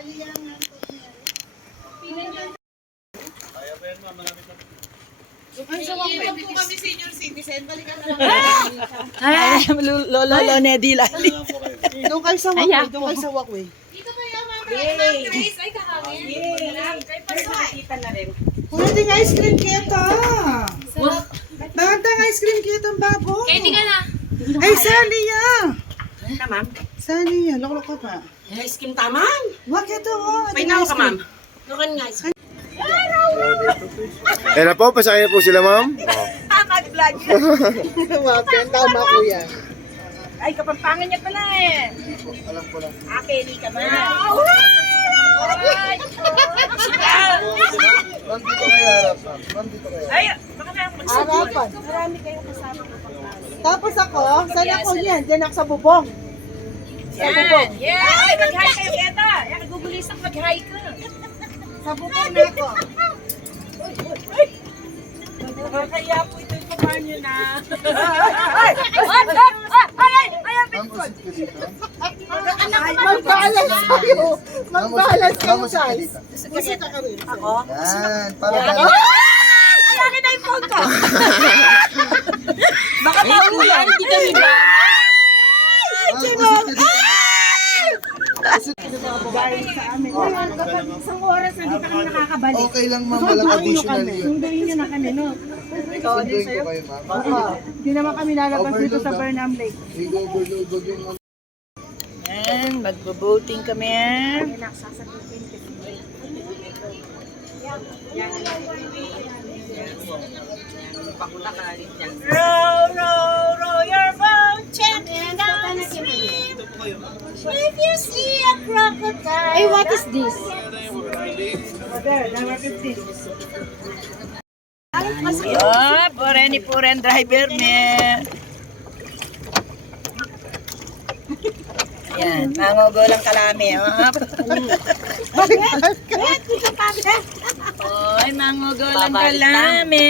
Iiwan po kami senior citizen. Balikan na lang. Ay, lolo Nedi Lali. Doon kayo sa walkway. Doon kayo sa walkway. Dito kayo, Ma'am Grace. Ay, kahangin. Nakita na rin. Pwede ng ice cream kita. Bakit ang ice cream kita, babo? Candy ka na. Ay, Salia. Ma'am. Salia, loklok ka pa. Ice cream tamang. Wag ito, oh. May naw ka, ma'am. Nukan nga ice cream. Eh na po, pasakay na po sila, ma'am. Mag-vlog. Wapen, tama kuya. Ay, kapampangan niya pala eh. Alam ko lang. Pili ka man. Ma'am, dito kayo harap, ma'am. Ma'am, dito kayo. Ay, baka na Harapan. marami kayong kasama. Tapos ako, saan ako yan? Diyan ako sa bubong. Yan. Yeah. Ay, mag-hi kayo, Keta. Yan, nagugulisang mag-hi ka. Sa bubong na ako. Kaya po ito yung kumanyo na. Ma'am, usit ko dito. Mag-balance kayo. Mag-balance kayo, Ma'am, usit ko guys. dito. Usita ka rin. Ako? Yan, para Ay, akin na yung phone ko. Baka maulan, hindi kami ba? Ma'am, usit ko dito. Dahil sa amin. Kapag isang oras na dito kami nakakabalik. Okay lang, ma'am. Walang additional yun. Sunduin nyo na kami, no? Sunduin ko kayo, ma'am. Hindi naman kami lalabas dito sa Burnham Lake. Overload yung ma'am. Yan, magbo-boating kami. Row, row, row your boat gently downstream. If you see a crocodile. Ay, what is this? There, number 15. Oh, puren driver me. Yan, mangugulang kalami. Oy, mangugulang kalami.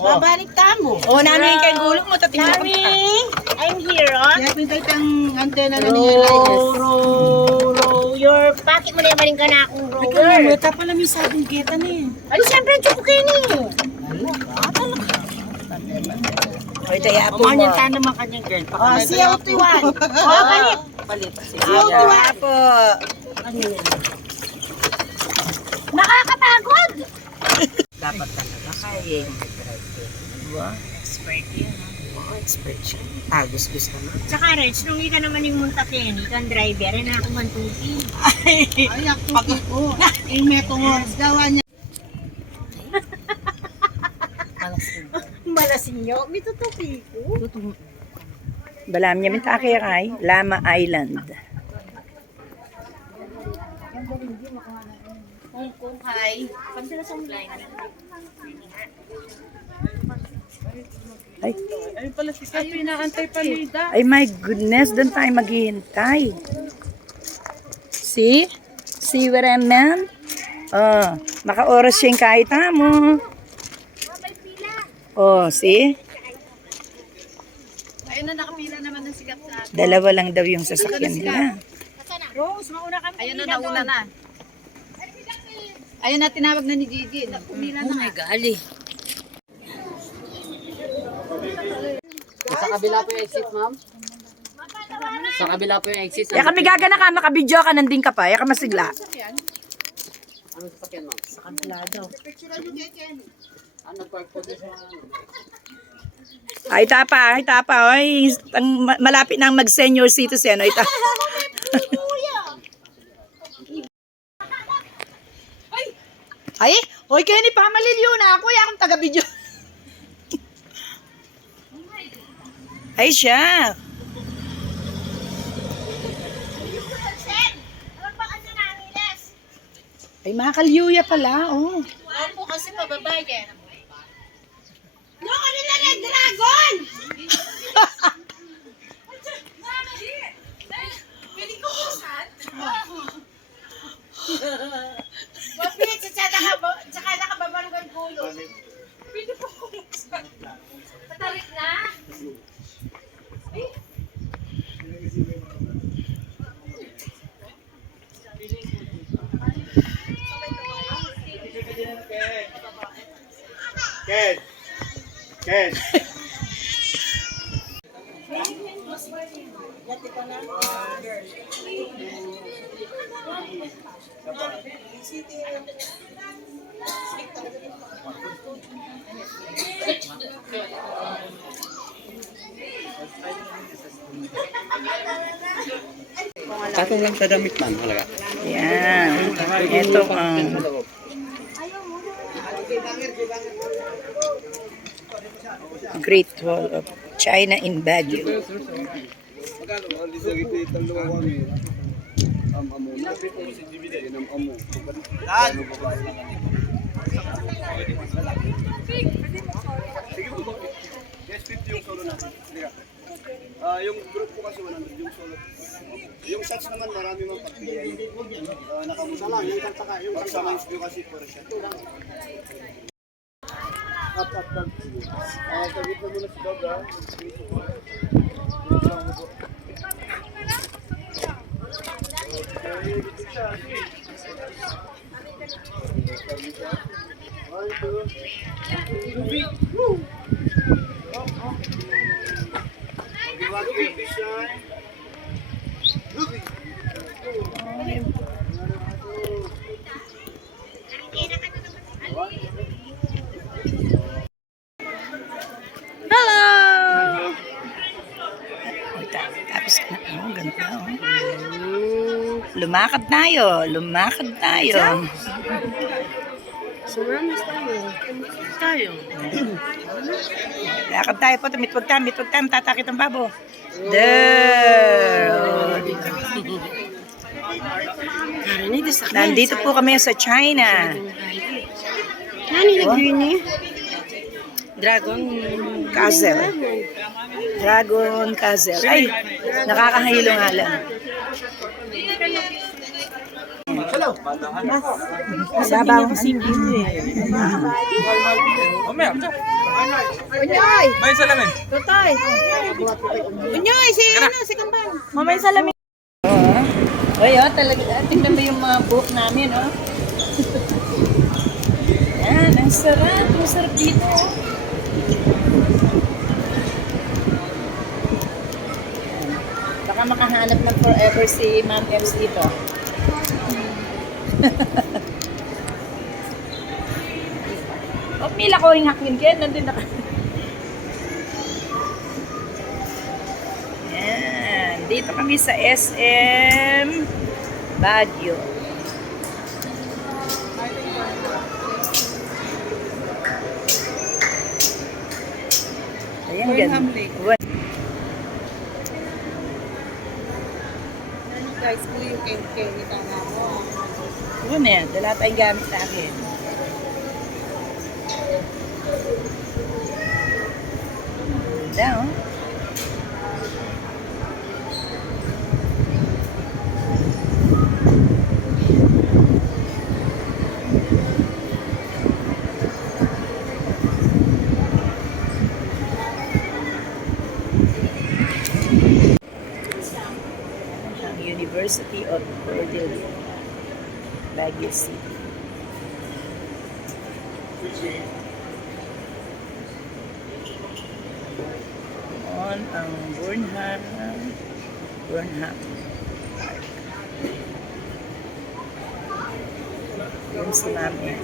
Babalik ka mo. Oh, namin kay gulong mo, tatingin ko pa. I'm here, oh. Kaya pintay kang antena na niya lightness. Row your... Bakit mo naman ka na akong rower? Mata pala may sabong kita na eh. Ay, siyempre, Chukini. Oy, taya po mo. naman kanyang girl. Oh, siya utiwan. Oh, palit. Taya po. Nakakapagod. Dapat talaga kaya diba? Expert yan. Oo, expert siya. Tagos-gos ka na. Tsaka, Reg, nung ika naman yung muntakin, ikang driver, na ako mantuti. Ay, ako ko. Eh, may tungos. Gawa niya. Malasin nyo, may tutupi ko. Balam niya minta kay Lama Island. Hong Kong, hi. Pagdala sa online. Ay, Ay, pala si Sapi, naantay pa Lida. ay my goodness, doon tayo maghihintay. See? See what I meant? Oh, naka-oras siya yung kahit mo. Oh, see? Ayun na, nakapila naman ng sikat sa atin. Dalawa lang daw yung sasakyan nila. Rose, mauna kami. Ayun na, nauna na. Ayun na, tinawag na ni Gigi. Pumila na nga. Gali. Sa kabila po yung exit, ma'am. Sa kabila po yung exit. Ya kami gagana ka, makabidyo ka, nanding ka pa. Ya ka masigla. Ano sasakyan, ma'am? Sa kabila daw. Ano park po dito? Ay, tapa. Ay, malapit na ang mag-senior citizen. Ay, tapa. Ay, oy, kaya ni Pamalilyo na ako. Ay, akong taga-video. Ay, siya. Ay, mga kalyuya pala, oh. Ako kasi pababa yan. No, ano na rin, dragon! Pwede ko kusan? Wapit, tsaka nakababalugan pulo. Pwede ko kusan? Patarik na? Katong lang sa damit man, talaga. Yan. Ito ang Great Wall of China in Baguio. Yes, 50 yung solo natin. Yung group ko kasi 100 yung solo. Yung shots naman marami mang pagpilian. Nakamusta lang yung kantaka, yung pagsama yung kasi for shot. Up. Tagit na muna si Dog, ha? Hello! Tapos ka na. Oh, ganda. Oh. Lumakad tayo. Lakad tayo po. Mitwag tayo. Tatakit ang babo. There. Nandito po kami sa China. Dragon Castle. Ay, nakakahilo nga lang. Sabaw. Unyoy! May salamin. Tutay. Unyoy, si Kampan. Mamay salamin. Oy, talaga. Tingnan mo yung mga buhok namin, oh. Yan, ang sarap. Ang sarap dito, oh. Baka makahanap ng forever si Ma'am Ems dito. Pila ko yung hakin kaya nandun na. Yan. Dito kami sa SM Baguio. Ayan, ganda. Guys, kung yung kay tama mo. Ano na yan? Dala tayong gamit sa akin. Ganda, oh. University of Cordillera, Baguio City. On ang Burnham Park. Yung sa namin.